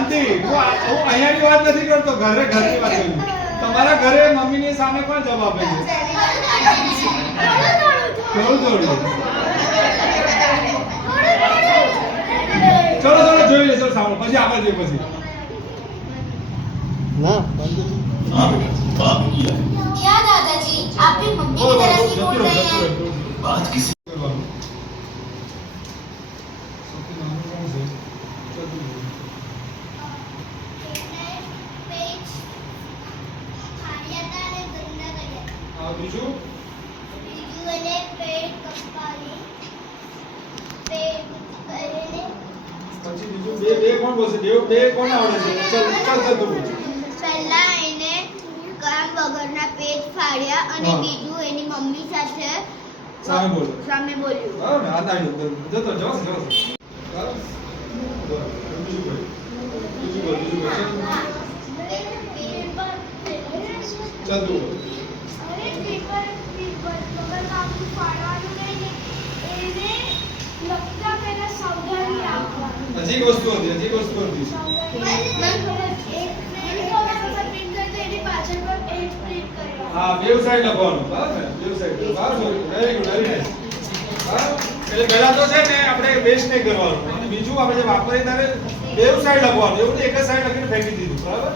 શાંતિ. હું અહીંયાની વાત નથી કરતો, ઘરની વાત કરું. તમારા ઘરે મમ્મીની સામે કોણ જવાબ આપે છે? થોડું ચલો જોઈ લે. ચલો સાંભળો, પછી આગળ જઈએ. પછી ના क्या दादाजी आपकी मम्मी की तरह से बोल रहे हैं? बात किसी करવાનું સૌથી નાનું કોણ છે? હા, બીજું પછી બીજું બે કોણ બોલશે? બે કોણ આવડે છે? ચાલ તું બોલ. પહેલા એને કામ વગરના પેટ ફાડ્યા અને હા. બીજું એની મમ્મી સાથે સામે બોલો. બોલ્યું. બરાબર ને? આ તાળી જતો જવા બરાબર. બીજું બોલ. ચાલ તું બોલ. હજી એક વસ્તુ હતી. હા, બેવ સાઈડ લખવાનું. બરાબર ને? બેવ સાઈડ. બરાબર. Very good, very nice. એટલે પહેલા તો છે ને આપણે વેસ્ટ નહીં કરવાનું, અને બીજું આપણે જે વાપરીએ ત્યારે બેવ સાઈડ લખવાનું. એવું નહીં એક જ સાઈડ લખીને ફેંકી દીધું. બરાબર.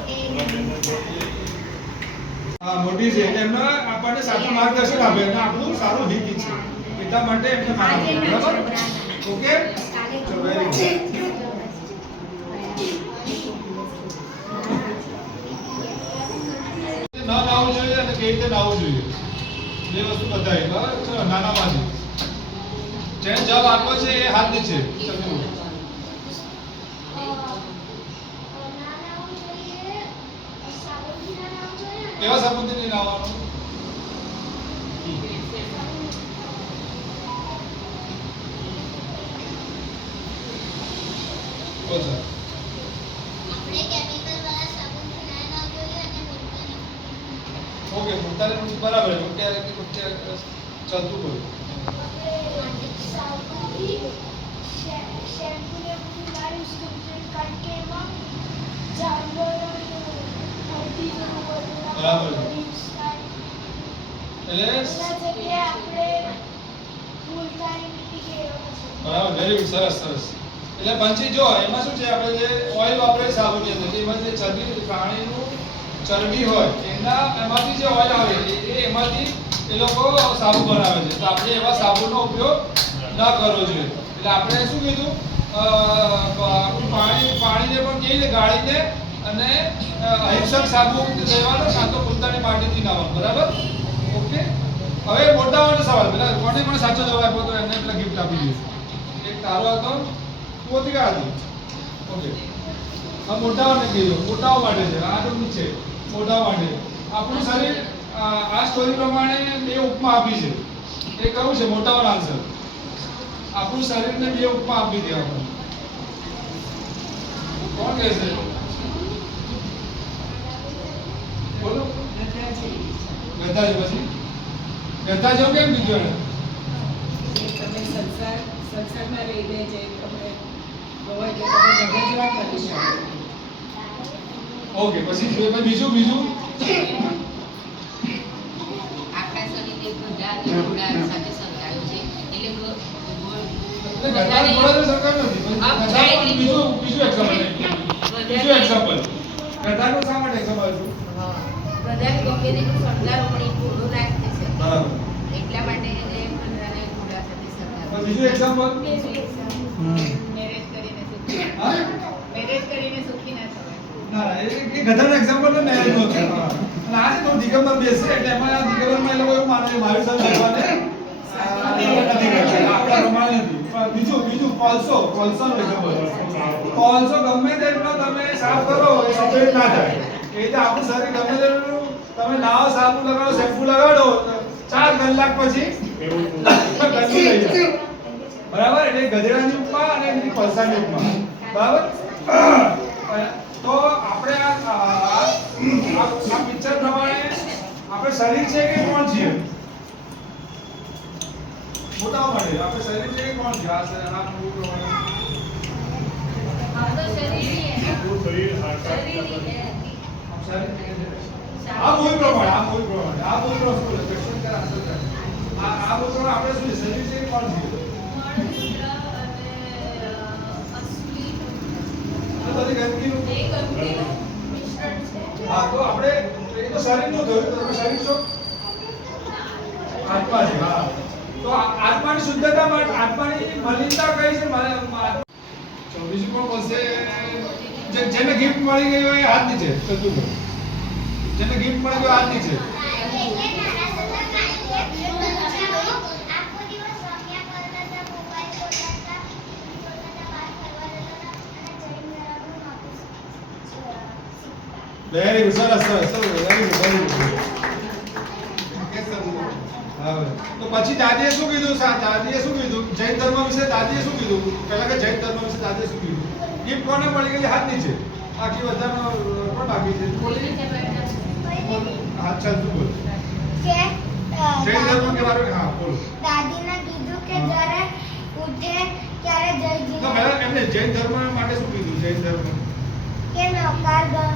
હા, મોટી છે એટલે એમને આપણને સાચું માર્ગદર્શન આપે અને આપણું સારું હિત છે, એટલા માટે એમને માન આપે. બરાબર. ઓકે, ચલો વેરી ગુડ. ના નાવું જોઈએ અને કેવી રીતે નાવું જોઈએ, બે વસ્તુ બતાવી. બરાબર. ચલો નાનામાંથી જેને જવાબ આપવો છે એ હાથ નીચે. ચલો કેવા સાબુનથી નાવાનું? બોલ સર. ઓકે, મુક્તાને પૂછું. બરાબર. ચાલતું બોલ. બરાબર. બરાબર, વેરી ગુડ. સરસ. એટલે પંચી જો એમાં શું છે, આપણે જે ઓઇલ વાપરે સાબુની અંદર, એમાં જે પ્રાણીનું ચરબી હોય એમાંથી જે ઓઇલ આવે એ એમાંથી એ લોકો સાબુ બનાવે છે. તો આપણે એવા સાબુનો ઉપયોગ ન કરવો જોઈએ. એટલે આપણે શું કીધું, પાણીને પણ કેવી રીતે ગાળીને અને અહિંસક સાબુ લેવાનો, કાં તો પોતાની માટીથી નાવાનું. બરાબર. ઓકે, હવે મોટાઓનો સવાલ. પેલા કોને પણ સાચો જવાબ આપ્યો તો એને પેલા ગિફ્ટ આપી દઈશું. એક તારો હતો, પોતિકા હતી. ઓકે, આ મોટાઓને કીધું. મોટાઓ માટે છે આ. તો નીચે મોટાઓ માટે આપણું શરીર આ સ્ટોરી પ્રમાણે બે ઉપમા આપી છે. એ કયું છે મોટાઓનો આન્સર? આપણું શરીરને બે ઉપમા આપી દે આપણે. કોણ કહેશે? બોલો. ગધા. પછી ગધા જેવું કેમ કીધું એને? તમે સંસારમાં રહીને જે તમે હોય કે તમે જગ્યા જેવા કરી શકો. ઓકે, પછી બીજું આપણા શરીરે ગધા અને ઘોડા સાથે સરખાવ્યું છે. એટલે ગધા ઘોડા તો સરકાર નથી. બીજું એક્ઝામ્પલ. ગધાનું શા માટે એક્ઝામ્પલ છું? ગધા ગમે તેનું સરદારો પણ એક ઘોડો ના થઈ શકે. બરાબર. એટલા માટે એને ગધાને ઘોડા સાથે સરખાવ્યું. બીજું એક્ઝામ્પલ. મેરેજ કરીને સુખી ના થવાય. ના, એ ગધાનું એક્ઝામ્પલ તો મેરેજ નો છે. અને આ છે તો દિગંબર બેસે એટલે એમાં આ દિગંબરમાં એ લોકો એવું માને મહાવીર સાહેબ ભગવાને નથી કરતા. આપણા પ્રમાણે નથી. પણ બીજું કોલસો નું એક્ઝામ્પલ. કોલસો ગમે તેટલો તમે સાફ કરો એ સફેદ ના થાય. એ રીતે આપણું શરીર ગમે તેટલું તમે નાવો, સાબુ લગાડો, શેમ્પુ લગાડો, 4 કલાક પછી ગંદુ થઈ જાય. બરાબર. એટલે ગધેડાની ઉપમા અને બીજી કોલસાની ઉપમા. બરાબર. તો આપણે આ પિક્ચર પ્રમાણે આપણે શરીર છે કે કોણ છીએ? મોટા માટે આપણે શરીર છે કે કોણ છે? આ મૂળ પ્રમાણે આ મૂવી પ્રમાણે આ મૂવી પ્રમાણે ક્વેશ્ચન કર આન્સર કર આ મૂવી પ્રમાણે આપણે શું છે શરીર છે કે કોણ છે તો બધી ગંદકીનું હા તો આપણે એ તો શરીરનું થયું તો તમે શરીર છો આત્મા છે હા તો આત્માની શુદ્ધતા માટે આત્માની મલિનતા કઈ છે મારે બીજું કોણ બોલશે જેને ગિફ્ટ મળી ગઈ હોય એ હાથ નીચે ચતુર જેને ગિફ્ટ મળી ગયો હાથ નીચે વેરી ગુડ સરસ વેરી ગુડ હા તો પછી દાદીએ શું કીધું જૈન ધર્મ વિશે દાદીએ શું કીધું પહેલા કે જૈન ધર્મ વિશે દાદીએ શું કીધું ગિફ્ટ કોને મળી ગઈ હાથ નીચે આખી બધાનો કોણ બાકી છે હા ચાલ તું બોલ કે જૈન ધર્મ કે બારે હા બોલ દાદીને કીધું કે જ્યારે ઉઠે ત્યારે જય તો જીવન પહેલા એમને જૈન ધર્મ માટે શું કીધું જૈન ધર્મ કે નકાર ગણો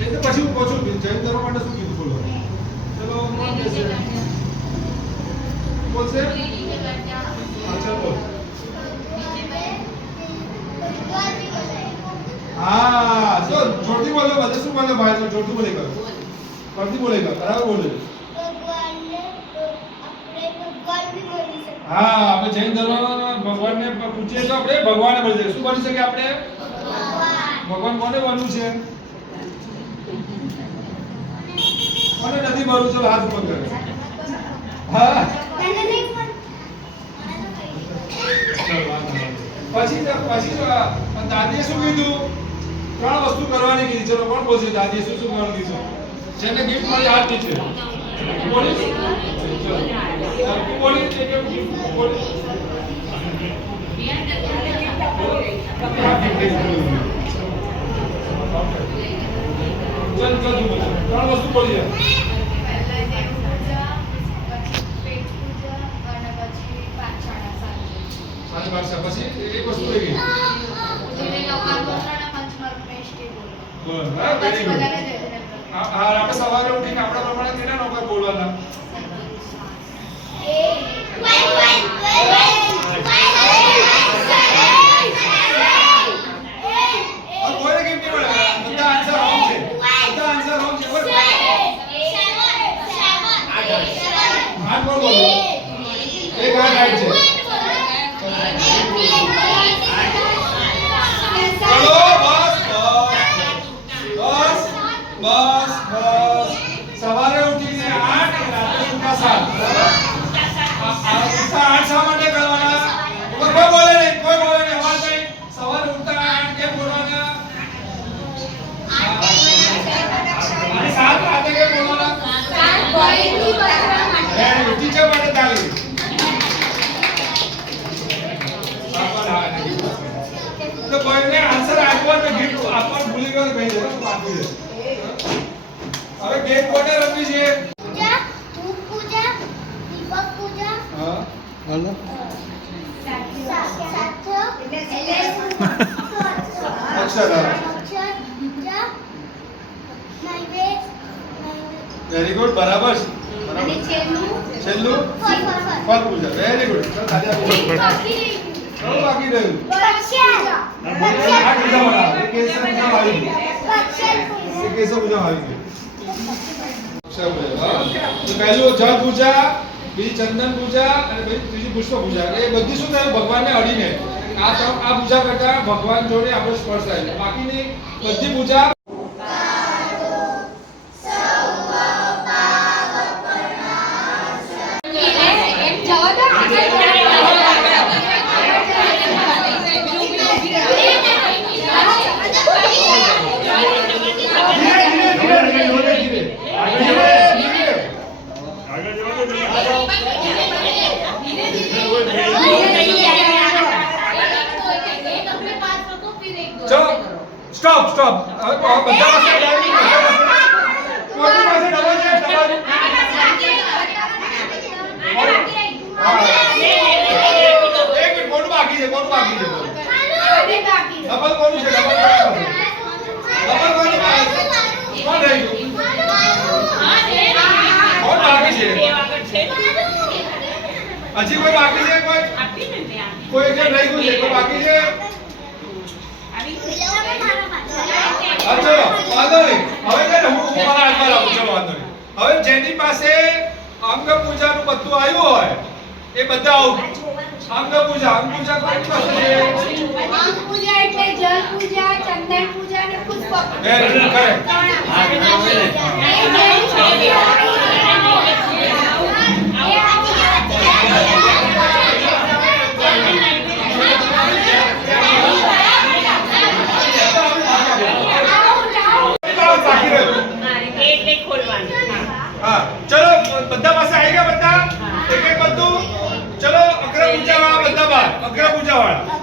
એ તો પછી હું પૂછું જૈન ધર્મ માટે શું કીધું બોલો ચલો કોણ કહેશે બોલશે હા ચાલ બોલ હા તો જોરથી બોલો બધા શું બોલે ભાઈ તો જોરથી બોલેગા જોરથી બોલેગા બરાબર બોલે ભગવાનને આપણે ભગવાન બી બોલી શકીએ હા આપણે જૈન ધર્મમાં ભગવાનને પૂછીએ તો આપણે ભગવાનને બોલી શકીએ શું બની શકે આપણે ભગવાન કોને બનવું છે કોને નથી બનવું ચલો હાથ ઉપર કરો હા તને નહીં પણ પછી દાદીએ શું કીધું 3 વસ્તુ કરવાની કીધી ચલો કોણ બોલશે દાદીએ શું કરવાનું કીધું જેને ગિફ્ટ મળી હાથ નીચે બોલી ચલો બોલી કે બોલી ચલ ચલ 3 વસ્તુ બોલી સારી ભાષા પછી એક વસ્તુ રહી ગઈ બોલ હા વેરી ગુડ હા આપણે સવારે ઉઠીને આપણા પ્રમાણે કેના નોકર બોલવાના કોઈને ગિફ્ટ નહીં મળે બધા આન્સર રોંગ છે બધા આન્સર રોંગ છે બોલ આઠ બોલ બોલો એક આઠ છે ચલો બસ સવારે ઉઠીને 8 રાત્રે ઉઠતા 7 8 શા માટે કરવાના કોઈ બોલે નહીં અવાજ નહીં સવારે ઉઠતા 8 કેમ બોલવાના અને 7 રાતે કેમ બોલવાના ટીચર માટે તાલી તો કોઈને આન્સર આપવાનો ગિફ્ટ આપવાનું ભૂલી ગયો ભાઈ જરા આપી દે હવે ગેમ કોને રમવી છે પૂજા ધૂપ પૂજા દીપક પૂજા હા હાલો અક્ષર પૂજા નૈવેદ્ય વેરી ગુડ બરાબર અને છેલ્લું ફળ પૂજા વેરી ગુડ ચલો ખાલી આપી ચલો બાકી રહ્યું આ પૂજા બનાવો એક કેસર પૂજા આવી ગઈ એક કેસર પૂજા આવી ગઈ અક્ષર પૂજા તો પહેલું જળ પૂજા બીજી ચંદન પૂજા અને ત્રીજી પુષ્પ પૂજા એ બધી શું થાય ભગવાનને અડીને આ પૂજા કરતા ભગવાન જોડે આપણે સ્પર્શ થાય બાકીની બધી પૂજા સ્ટોપ સ્ટોપ હવે બધા પાસે કોઈ પાસે ડબલ છે ડબલ એક મિનિટ કોણ બાકી છે ડબલ કોણ હજી કોઈ બાકી છે કોઈ આપીને ને આપી. કોઈ જે રહી ગયું છે કોઈ બાકી છે આવી તમે મારા પાછળ હા ચલો વાંધો નહીં હવે છે ને હું મારા હાથમાં લાવું ચલો વાંધો નહીં હવે જેની પાસે અંગ પૂજાનું બધું આવ્યું હોય એ બધા આવું અંગ પૂજા કોની પાસે છે અંગ પૂજા એટલે જલ પૂજા ચંદન પૂજા અને પુષ્પ વેરી ગુડ કરે બાકી રહ્યું એક ખોલવાનું. હા. હા ચલો બધા પાસે આવી ગયા બધા એક એક બધું ચલો અગ્ર પૂજા વાળા બધા બાર અગ્ર પૂજા વાળા